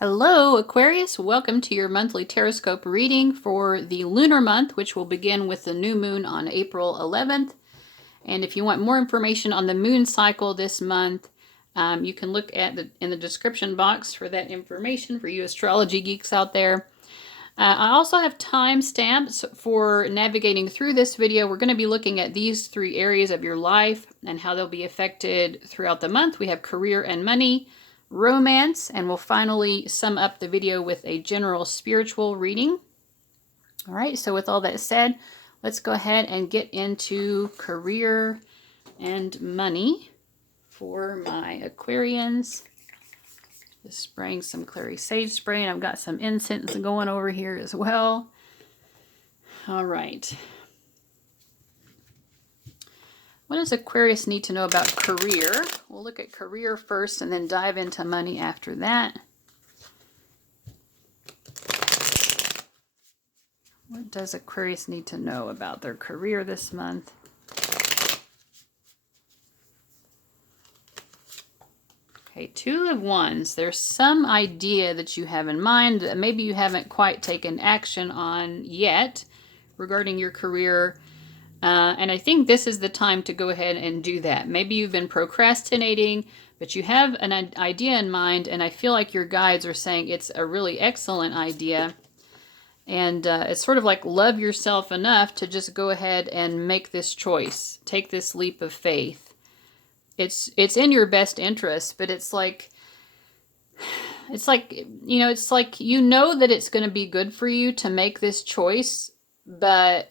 Hello, Aquarius. Welcome to your monthly Tarotscope reading for the lunar month, which will begin with the new moon on April 11th. And if you want more information on the moon cycle this month, you can look at in the description box for that information for you astrology geeks out there. I also have timestamps for navigating through this video. We're going to be looking at these 3 areas of your life and how they'll be affected throughout the month. We have career and money, romance, and we'll finally sum up the video with a general spiritual reading. All right, so with all that said, let's go ahead and get into career and money for my Aquarians. Just spraying some clary sage spray, and I've got some incense going over here as well. All right. What does Aquarius need to know about career? We'll look at career first and then dive into money after that. What does Aquarius need to know about their career this month? Okay, 2 of Wands. There's some idea that you have in mind that maybe you haven't quite taken action on yet regarding your career. And I think this is the time to go ahead and do that. Maybe you've been procrastinating, but you have an idea in mind, and I feel like your guides are saying it's a really excellent idea. And it's sort of like love yourself enough to just go ahead and make this choice. Take this leap of faith. It's in your best interest, but it's like you know that it's going to be good for you to make this choice, but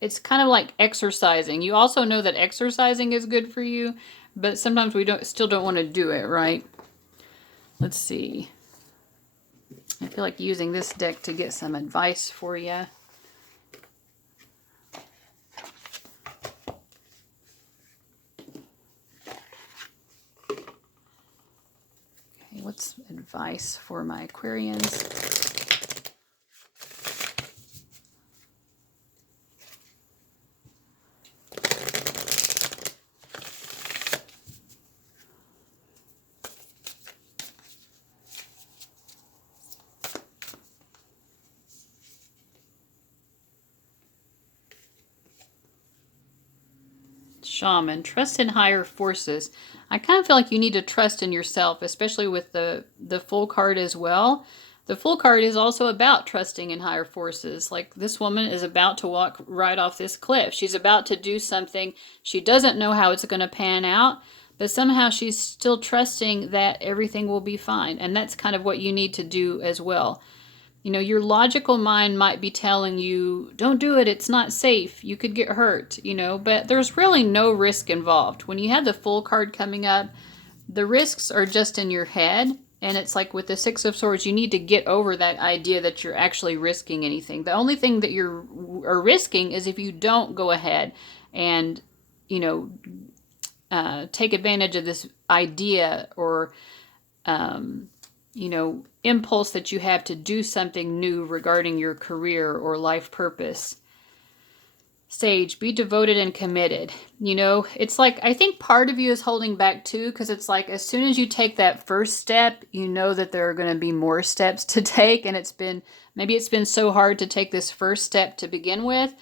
it's kind of like exercising. You also know that exercising is good for you, but sometimes we still don't want to do it, right? Let's see. I feel like using this deck to get some advice for you. Okay, what's advice for my Aquarians? Shaman, trust in higher forces. I kind of feel like you need to trust in yourself, especially with the full card as well. The full card is also about trusting in higher forces. Like this woman is about to walk right off this cliff. She's about to do something. She doesn't know how it's going to pan out, but somehow she's still trusting that everything will be fine. And that's kind of what you need to do as well. You know, your logical mind might be telling you, don't do it, it's not safe, you could get hurt, you know, but there's really no risk involved. When you have the full card coming up, the risks are just in your head. And it's like with the 6 of Swords, you need to get over that idea that you're actually risking anything. The only thing that you're risking is if you don't go ahead and, you know, take advantage of this idea or, you know, impulse that you have to do something new regarding your career or life purpose. Sage, be devoted and committed. You know, it's like, I think part of you is holding back too, because it's like as soon as you take that first step, you know that there are going to be more steps to take. And maybe it's been so hard to take this first step to begin with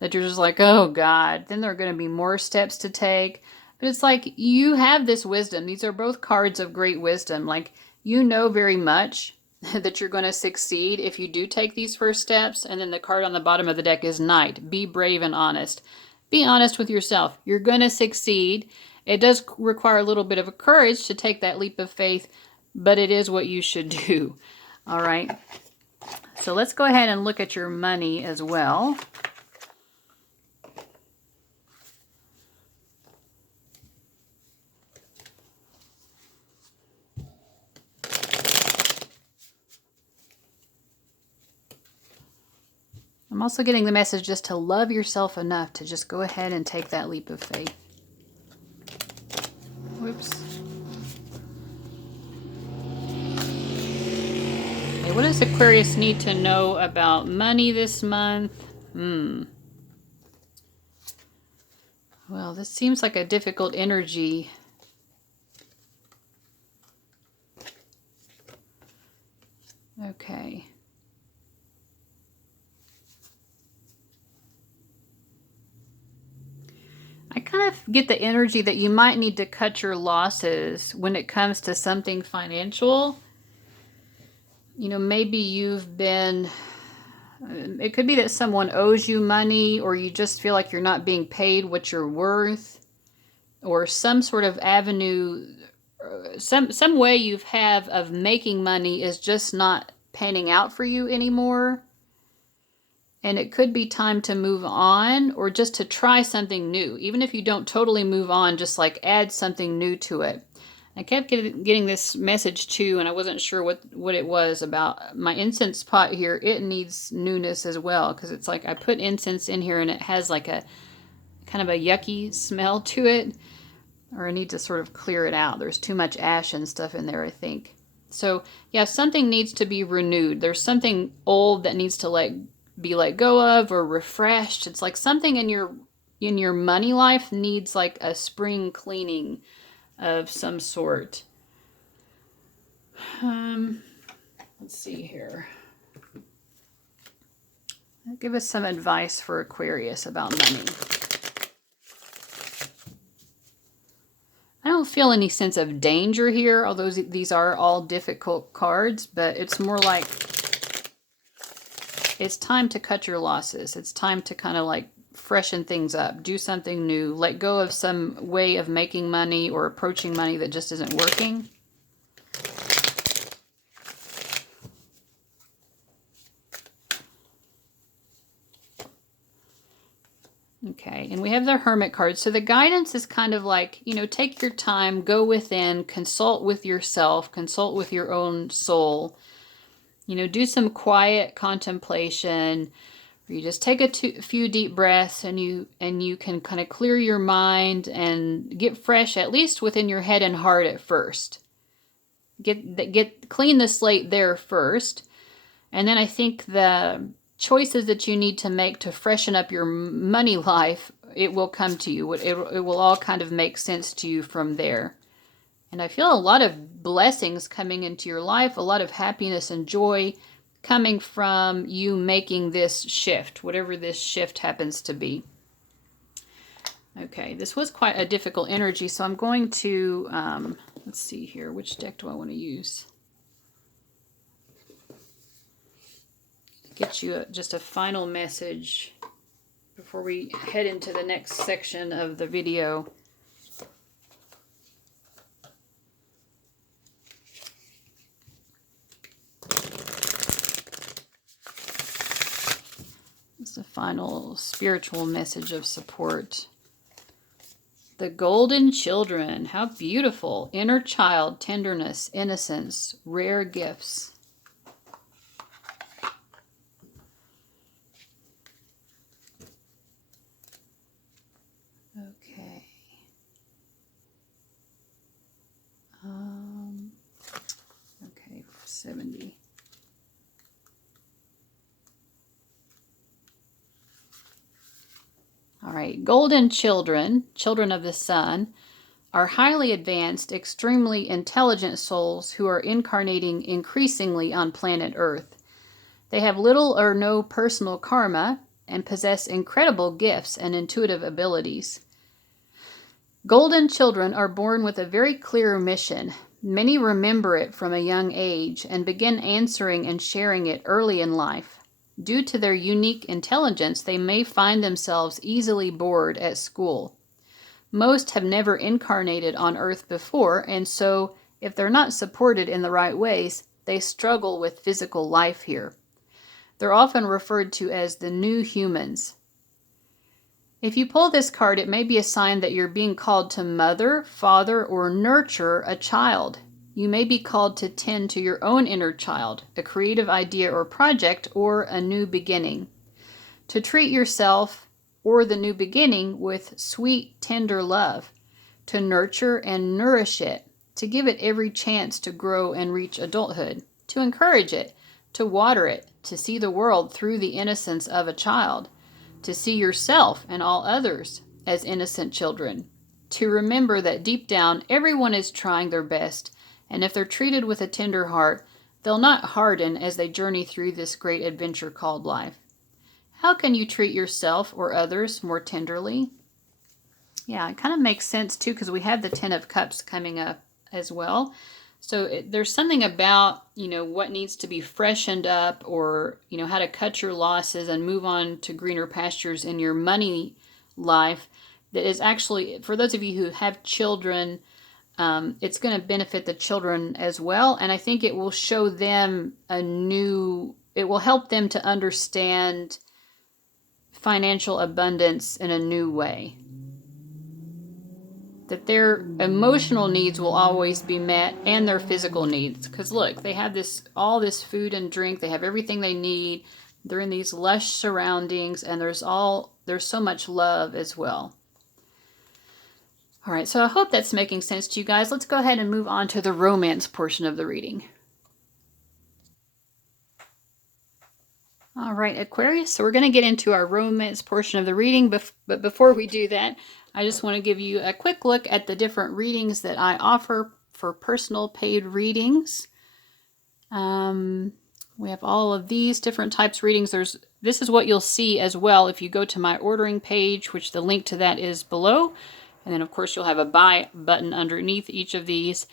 that you're just like, oh God, then there are going to be more steps to take. But it's like you have this wisdom. These are both cards of great wisdom. Like, you know very much that you're going to succeed if you do take these first steps. And then the card on the bottom of the deck is Knight. Be brave and honest. Be honest with yourself. You're going to succeed. It does require a little bit of a courage to take that leap of faith, but it is what you should do. All right. So let's go ahead and look at your money as well. I'm also getting the message just to love yourself enough to just go ahead and take that leap of faith. Whoops. Okay, what does Aquarius need to know about money this month? Well, this seems like a difficult energy. Okay. I kind of get the energy that you might need to cut your losses when it comes to something financial. You know, maybe you've been, it could be that someone owes you money, or you just feel like you're not being paid what you're worth, or some sort of avenue, some way you've have of making money is just not panning out for you anymore. And it could be time to move on, or just to try something new. Even if you don't totally move on, just like add something new to it. I kept getting this message too, and I wasn't sure what it was about my incense pot here. It needs newness as well, because it's like I put incense in here and it has like a kind of a yucky smell to it, or I need to sort of clear it out. There's too much ash and stuff in there, I think. So yeah, something needs to be renewed. There's something old that needs to be let go of or refreshed. It's like something in your money life needs like a spring cleaning of some sort. Let's see here. Give us some advice for Aquarius about money. I don't feel any sense of danger here, although these are all difficult cards, but it's more like it's time to cut your losses. It's time to kind of like freshen things up, do something new, let go of some way of making money or approaching money that just isn't working. Okay, and we have the Hermit card. So the guidance is kind of like, you know, take your time, go within, consult with yourself, consult with your own soul. You know, do some quiet contemplation. You just take a few deep breaths, and you can kind of clear your mind and get fresh, at least within your head and heart at first. Clean the slate there first. And then I think the choices that you need to make to freshen up your money life, it will come to you. It will all kind of make sense to you from there. And I feel a lot of blessings coming into your life, a lot of happiness and joy coming from you making this shift, whatever this shift happens to be. Okay, this was quite a difficult energy, so I'm going to, let's see here, which deck do I want to use? Get you just a final message before we head into the next section of the video. It's a final spiritual message of support. The golden children, how beautiful. Inner child, tenderness, innocence, rare gifts. Okay. Okay, 70. All right, golden children, children of the sun, are highly advanced, extremely intelligent souls who are incarnating increasingly on planet Earth. They have little or no personal karma and possess incredible gifts and intuitive abilities. Golden children are born with a very clear mission. Many remember it from a young age and begin answering and sharing it early in life. Due to their unique intelligence, they may find themselves easily bored at school. Most have never incarnated on Earth before, and so, if they're not supported in the right ways, they struggle with physical life here. They're often referred to as the new humans. If you pull this card, it may be a sign that you're being called to mother, father, or nurture a child. You may be called to tend to your own inner child, a creative idea or project, or a new beginning. To treat yourself or the new beginning with sweet, tender love. To nurture and nourish it. To give it every chance to grow and reach adulthood. To encourage it. To water it. To see the world through the innocence of a child. To see yourself and all others as innocent children. To remember that deep down, everyone is trying their best. And if they're treated with a tender heart, they'll not harden as they journey through this great adventure called life. How can you treat yourself or others more tenderly? Yeah, it kind of makes sense too, because we have the Ten of Cups coming up as well. So there's something about, what needs to be freshened up, or, how to cut your losses and move on to greener pastures in your money life that is actually, for those of you who have children, it's going to benefit the children as well. And I think it will show them it will help them to understand financial abundance in a new way. That their emotional needs will always be met, and their physical needs. Because look, they have all this food and drink. They have everything they need. They're in these lush surroundings, and there's so much love as well. All right, so I hope that's making sense to you guys. Let's go ahead and move on to the romance portion of the reading. All right, Aquarius, so we're going to get into our romance portion of the reading, but before we do that, I just want to give you a quick look at the different readings that I offer for personal paid readings. We have all of these different types of readings. This is what you'll see as well if you go to my ordering page, which the link to that is below. And then, of course, you'll have a buy button underneath each of these.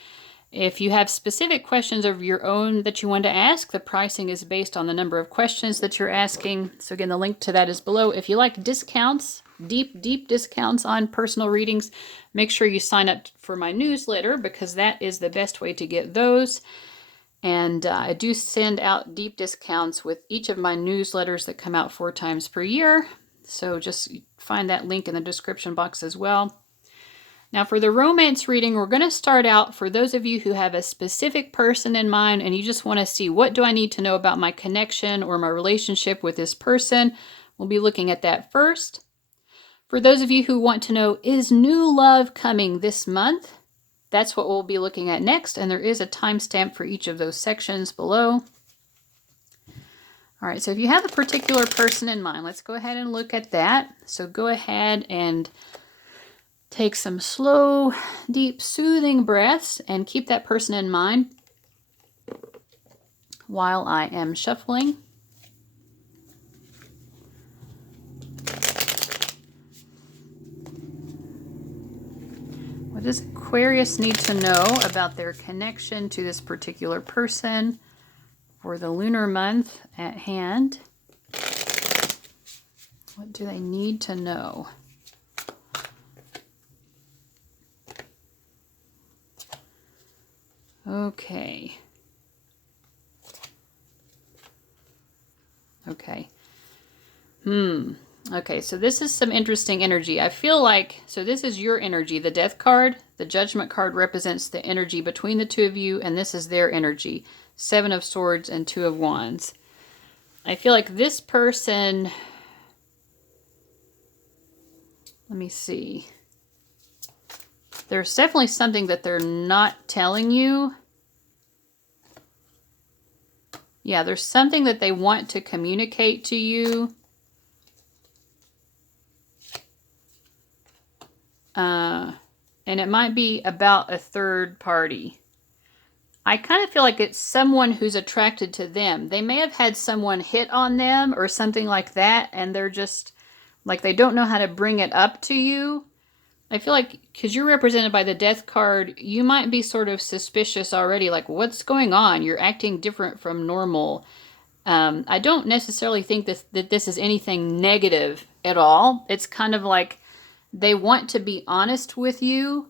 If you have specific questions of your own that you want to ask, the pricing is based on the number of questions that you're asking. So again, the link to that is below. If you like discounts, deep discounts on personal readings, make sure you sign up for my newsletter, because that is the best way to get those. And I do send out deep discounts with each of my newsletters that come out 4 times per year. So just find that link in the description box as well. Now for the romance reading, we're going to start out, for those of you who have a specific person in mind and you just want to see, what do I need to know about my connection or my relationship with this person? We'll be looking at that first. For those of you who want to know, is new love coming this month? That's what we'll be looking at next, and there is a timestamp for each of those sections below. All right, so if you have a particular person in mind, let's go ahead and look at that. So go ahead and take some slow, deep, soothing breaths and keep that person in mind while I am shuffling. What does Aquarius need to know about their connection to this particular person for the lunar month at hand? What do they need to know? Okay. Okay, so this is some interesting energy. I feel like, so this is your energy, the Death card. The Judgment card represents the energy between the two of you, and this is their energy. 7 of Swords and 2 of Wands. I feel like this person, let me see. There's definitely something that they're not telling you. Yeah, there's something that they want to communicate to you. And it might be about a third party. I kind of feel like it's someone who's attracted to them. They may have had someone hit on them or something like that, and they're just, like, they don't know how to bring it up to you. I feel like, because you're represented by the Death card, you might be sort of suspicious already, like, what's going on? You're acting different from normal. I don't necessarily think that this is anything negative at all. It's kind of like they want to be honest with you.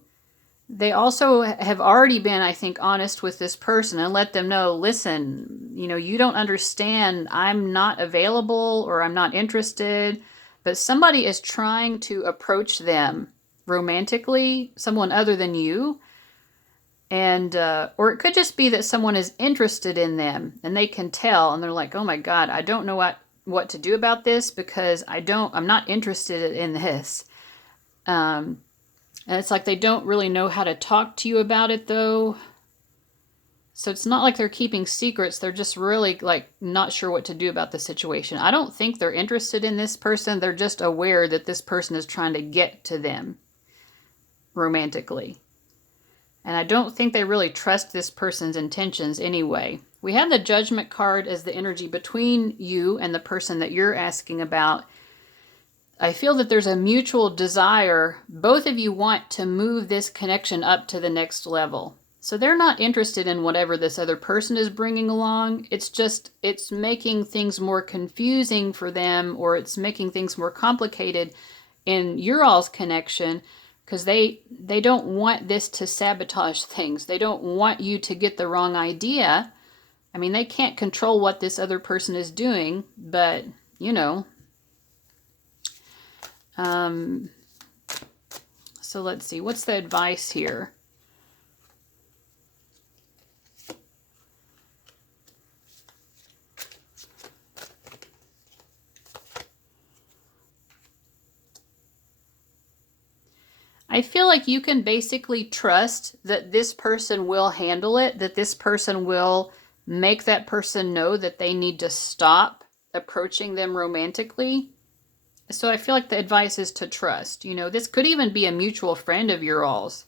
They also have already been, I think, honest with this person and let them know, listen, you don't understand. I'm not available, or I'm not interested. But somebody is trying to approach them romantically, someone other than you. And or it could just be that someone is interested in them and they can tell, and they're like, oh my God, I don't know what to do about this, because I'm not interested in this. And it's like they don't really know how to talk to you about it, though. So it's not like they're keeping secrets. They're just really, like, not sure what to do about the situation. I don't think they're interested in this person. They're just aware that this person is trying to get to them romantically. And I don't think they really trust this person's intentions anyway. We have the Judgment card as the energy between you and the person that you're asking about. I feel that there's a mutual desire. Both of you want to move this connection up to the next level. So they're not interested in whatever this other person is bringing along. It's just, it's making things more confusing for them, or it's making things more complicated in your all's connection, because they don't want this to sabotage things. They don't want you to get the wrong idea. I mean, they can't control what this other person is doing, but, you know. So let's see, what's the advice here? I feel like you can basically trust that this person will handle it, that this person will make that person know that they need to stop approaching them romantically. So I feel like the advice is to trust. You know, this could even be a mutual friend of your all's.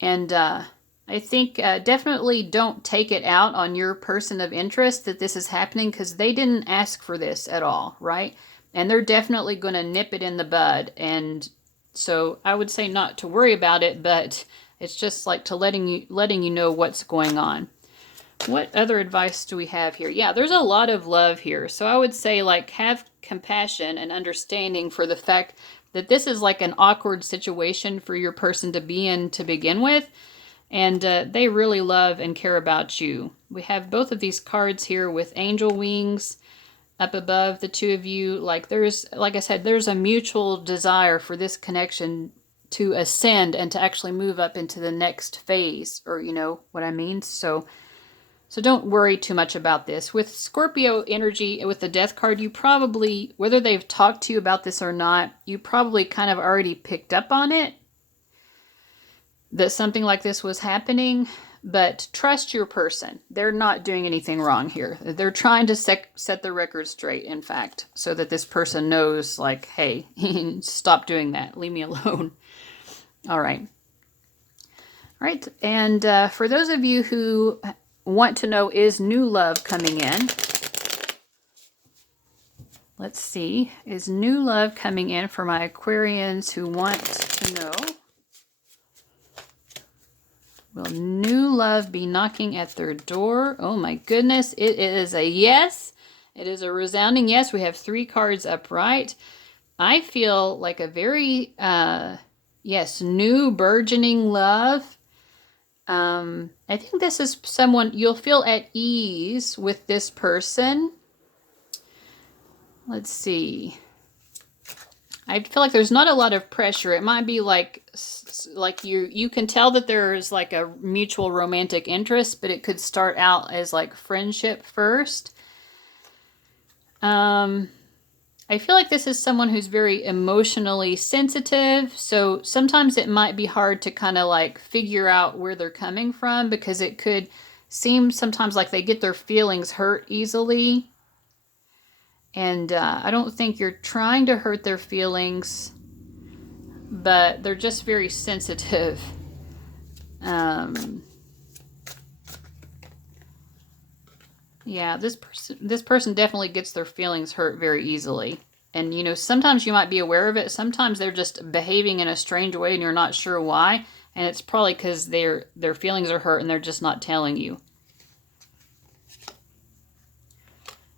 And I think definitely don't take it out on your person of interest that this is happening, because they didn't ask for this at all, right? And they're definitely going to nip it in the bud. And so I would say not to worry about it, but it's just like to letting you know what's going on. What other advice do we have here? Yeah, there's a lot of love here. So I would say, like, have compassion and understanding for the fact that this is like an awkward situation for your person to be in to begin with. And they really love and care about you. We have both of these cards here with angel wings up above the two of you. Like I said, there's a mutual desire for this connection to ascend and to actually move up into the next phase, or you know what I mean? So don't worry too much about this. With Scorpio energy, with the Death card, you probably, whether they've talked to you about this or not, you probably kind of already picked up on it, that something like this was happening. But trust your person. They're not doing anything wrong here. They're trying to set the record straight, in fact, so that this person knows, like, hey, stop doing that. Leave me alone. All right. All right. And for those of you who want to know, is new love coming in? Let's see. Is new love coming in for my Aquarians who want to know? Will new love be knocking at their door? Oh my goodness. It is a yes. It is a resounding yes. We have 3 cards upright. I feel like a very, yes, new burgeoning love. I think this is someone you'll feel at ease with this person. Let's see. I feel like there's not a lot of pressure. It might be like you can tell that there's like a mutual romantic interest, but it could start out as like friendship first. I feel like this is someone who's very emotionally sensitive, so sometimes it might be hard to kind of like figure out where they're coming from, because it could seem sometimes like they get their feelings hurt easily. And I don't think you're trying to hurt their feelings, but they're just very sensitive. Yeah, this person definitely gets their feelings hurt very easily. And, you know, sometimes you might be aware of it. Sometimes they're just behaving in a strange way and you're not sure why. And it's probably because their feelings are hurt and they're just not telling you.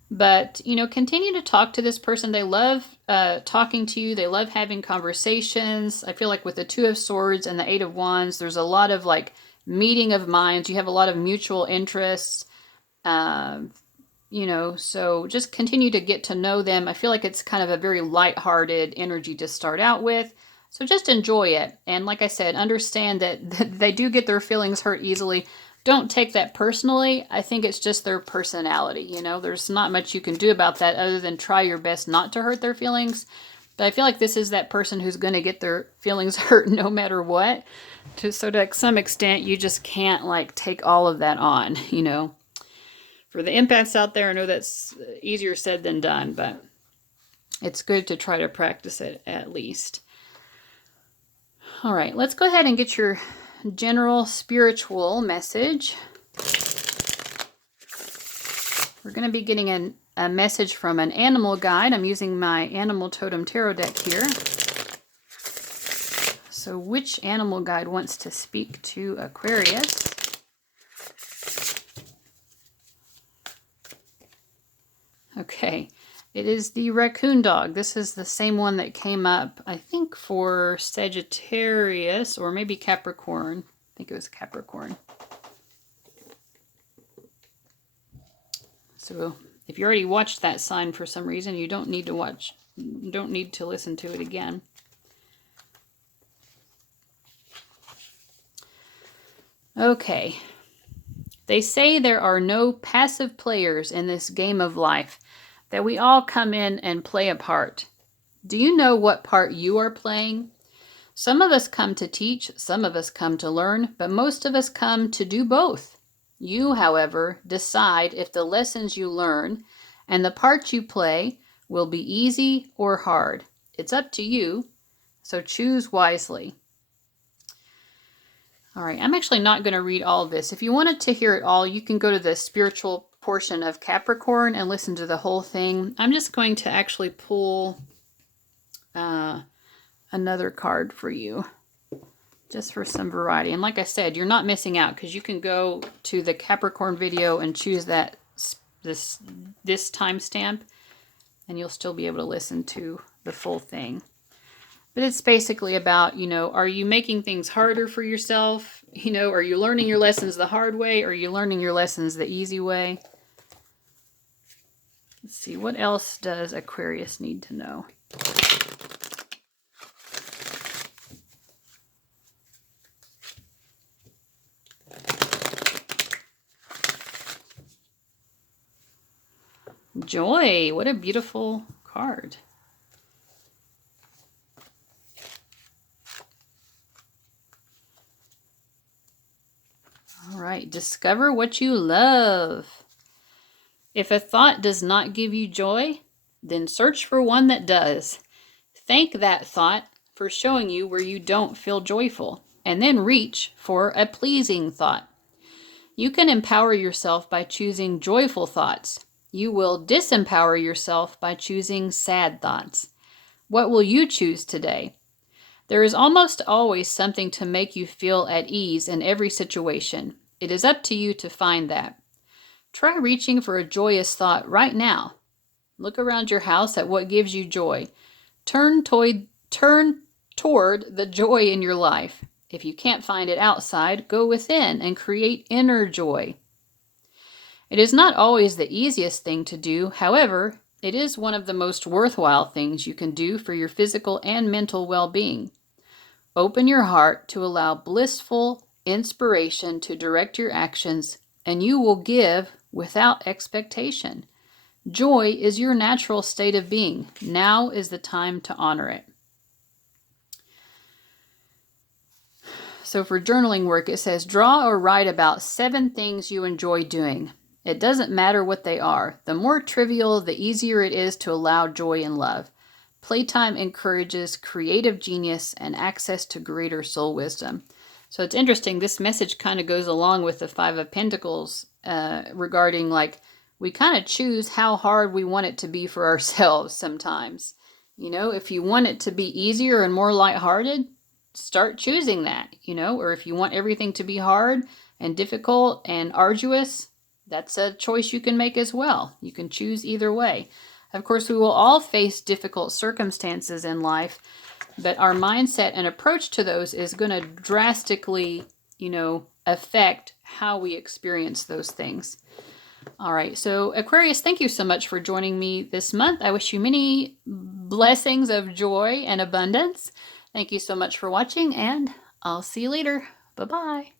But, you know, continue to talk to this person. They love talking to you. They love having conversations. I feel like with the 2 of Swords and the 8 of Wands, there's a lot of like meeting of minds. You have a lot of mutual interests. You know, so just continue to get to know them. I feel like it's kind of a very lighthearted energy to start out with. So just enjoy it. And like I said, understand that they do get their feelings hurt easily. Don't take that personally. I think it's just their personality. You know, there's not much you can do about that other than try your best not to hurt their feelings. But I feel like this is that person who's going to get their feelings hurt no matter what. So to some extent, you just can't like take all of that on, you know. For the empaths out there, I know that's easier said than done, but it's good to try to practice it at least. All right, let's go ahead and get your general spiritual message. We're going to be getting a message from an animal guide. I'm using my Animal Totem Tarot deck here. So which animal guide wants to speak to Aquarius? Okay, it is the raccoon dog. This is the same one that came up, I think, for Sagittarius or maybe Capricorn. I think it was Capricorn. So if you already watched that sign for some reason, you don't need to listen to it again. Okay. They say there are no passive players in this game of life, that we all come in and play a part. Do you know what part you are playing? Some of us come to teach, some of us come to learn, but most of us come to do both. You, however, decide if the lessons you learn and the part you play will be easy or hard. It's up to you, so choose wisely. All right, I'm actually not going to read all of this. If you wanted to hear it all, you can go to the spiritual portion of Capricorn and listen to the whole thing. I'm just going to actually pull another card for you, just for some variety. And like I said, you're not missing out because you can go to the Capricorn video and choose this timestamp, and you'll still be able to listen to the full thing. But it's basically about, are you making things harder for yourself? Are you learning your lessons the hard way? Or are you learning your lessons the easy way? Let's see, what else does Aquarius need to know? Joy, what a beautiful card. All right, discover what you love. If a thought does not give you joy, then search for one that does. Thank that thought for showing you where you don't feel joyful, and then reach for a pleasing thought. You can empower yourself by choosing joyful thoughts. You will disempower yourself by choosing sad thoughts. What will you choose today? There is almost always something to make you feel at ease in every situation. It is up to you to find that. Try reaching for a joyous thought right now. Look around your house at what gives you joy. Turn toward the joy in your life. If you can't find it outside, go within and create inner joy. It is not always the easiest thing to do. However, it is one of the most worthwhile things you can do for your physical and mental well-being. Open your heart to allow blissful inspiration to direct your actions, and you will give without expectation. Joy is your natural state of being. Now is the time to honor it. So for journaling work, it says, draw or write about 7 things you enjoy doing. It doesn't matter what they are. The more trivial, the easier it is to allow joy and love. Playtime encourages creative genius and access to greater soul wisdom. So it's interesting. This message kind of goes along with the 5 of Pentacles regarding, like, we kind of choose how hard we want it to be for ourselves sometimes. If you want it to be easier and more lighthearted, start choosing that, or if you want everything to be hard and difficult and arduous, that's a choice you can make as well. You can choose either way. Of course, we will all face difficult circumstances in life, but our mindset and approach to those is going to drastically, affect how we experience those things. All right, so Aquarius, thank you so much for joining me this month. I wish you many blessings of joy and abundance. Thank you so much for watching, and I'll see you later. Bye-bye.